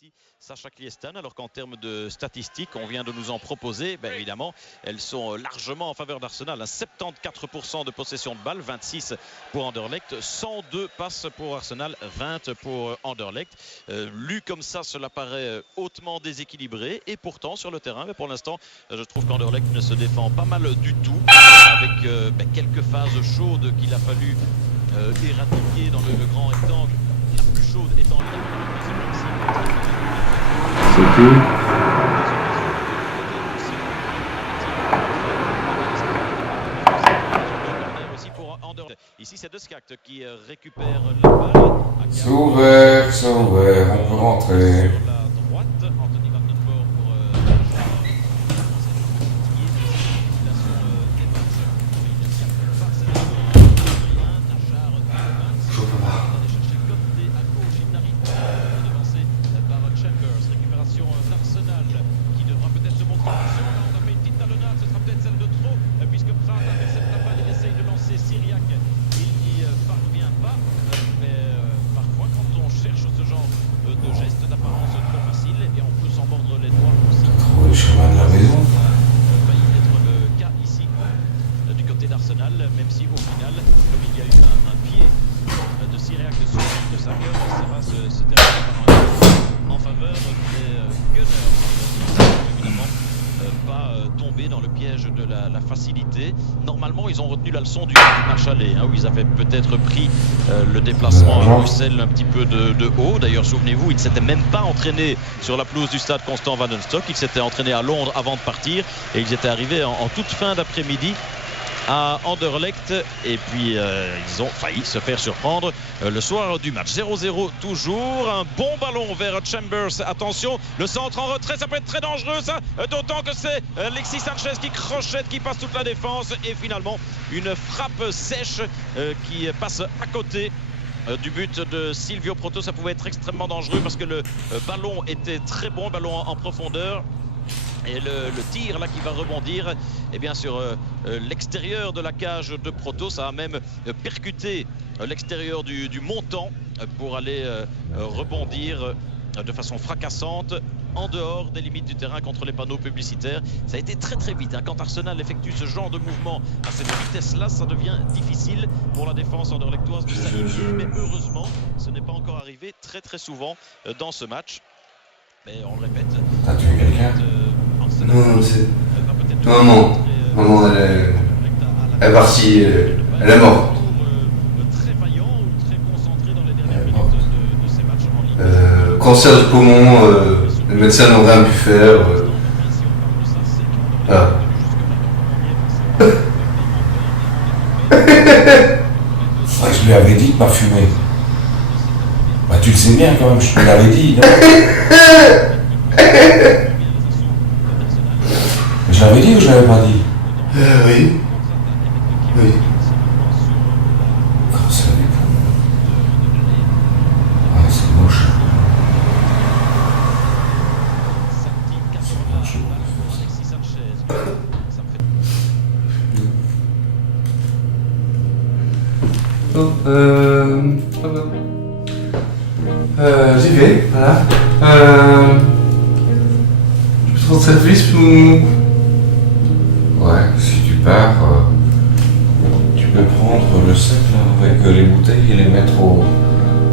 ici Sacha Kliestan, alors qu'en termes de statistiques, on vient de nous en proposer, bien évidemment, elles sont largement en faveur d'Arsenal. 74% de possession de balle, 26 pour Anderlecht, 102 passes pour Arsenal, 20 pour Anderlecht. Lu comme ça, cela paraît hautement déséquilibré, et pourtant sur le terrain, mais pour l'instant, je trouve qu'Anderlecht ne se défend pas mal du tout, avec quelques phases chaudes qu'il a fallu éradiquer dans le grand rectangle. La plus chaude étant ici c'est De Skakt qui récupère la balle. C'est ouvert, on peut rentrer. Sur la droite, Anthony Van Den Borg pour Chambers, récupération d'Arsenal qui devra peut-être se montrer patient. Là, on a fait une petite talonnade, ce sera peut-être celle de trop, puisque Pratt intercepte la balle et essaye de lancer Syriac. Il n'y parvient pas, mais parfois, quand on cherche ce genre de gestes d'apparence trop facile, eh bien, on peut s'en mordre les doigts aussi. Trouver le chemin de la maison. Ça va failli être le cas ici, du côté d'Arsenal, même si au final, comme il y a eu un pied de Syriac sur de Sacker, ça va se terminer par en faveur des Gunners. Évidemment, pas tomber dans le piège de la facilité. Normalement, ils ont retenu la leçon du match aller, où ils avaient peut-être pris le déplacement à Bruxelles un petit peu de haut. D'ailleurs, souvenez-vous, ils ne s'étaient même pas entraînés sur la pelouse du stade Constant Van den Stock. Ils s'étaient entraînés à Londres avant de partir et ils étaient arrivés en toute fin d'après-midi à Anderlecht, et puis ils ont failli se faire surprendre le soir du match. 0-0 toujours, un bon ballon vers Chambers, attention, le centre en retrait, ça peut être très dangereux ça, d'autant que c'est Alexis Sanchez qui crochette, qui passe toute la défense, et finalement une frappe sèche qui passe à côté du but de Silvio Proto. Ça pouvait être extrêmement dangereux parce que le ballon était très bon, ballon en profondeur. Et le tir là qui va rebondir bien sur l'extérieur de la cage de Proto, ça a même percuté l'extérieur du montant pour aller rebondir de façon fracassante en dehors des limites du terrain contre les panneaux publicitaires. Ça a été très très vite. Quand Arsenal effectue ce genre de mouvement à cette vitesse-là, ça devient difficile pour la défense anderlechtoise de s'aligner. Mais heureusement, ce n'est pas encore arrivé très très souvent dans ce match. Mais on le répète. T'as tué quelqu'un? Non, c'est... Maman, elle est partie, elle est morte. Cancer du poumon, les médecins n'ont rien pu faire. Ah. Je lui avais dit de pas fumer. Bah tu le sais bien quand même, je te l'avais dit, non? Je l'avais dit ou je l'avais pas dit? Oui. Oui. Cancer du poumon. Ah, c'est moche. J'y vais, voilà. Je peux prendre cette vis ou... Ouais, si tu pars, tu peux prendre le sac là avec les bouteilles et les mettre au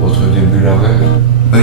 truc des bulles à verre. Oui.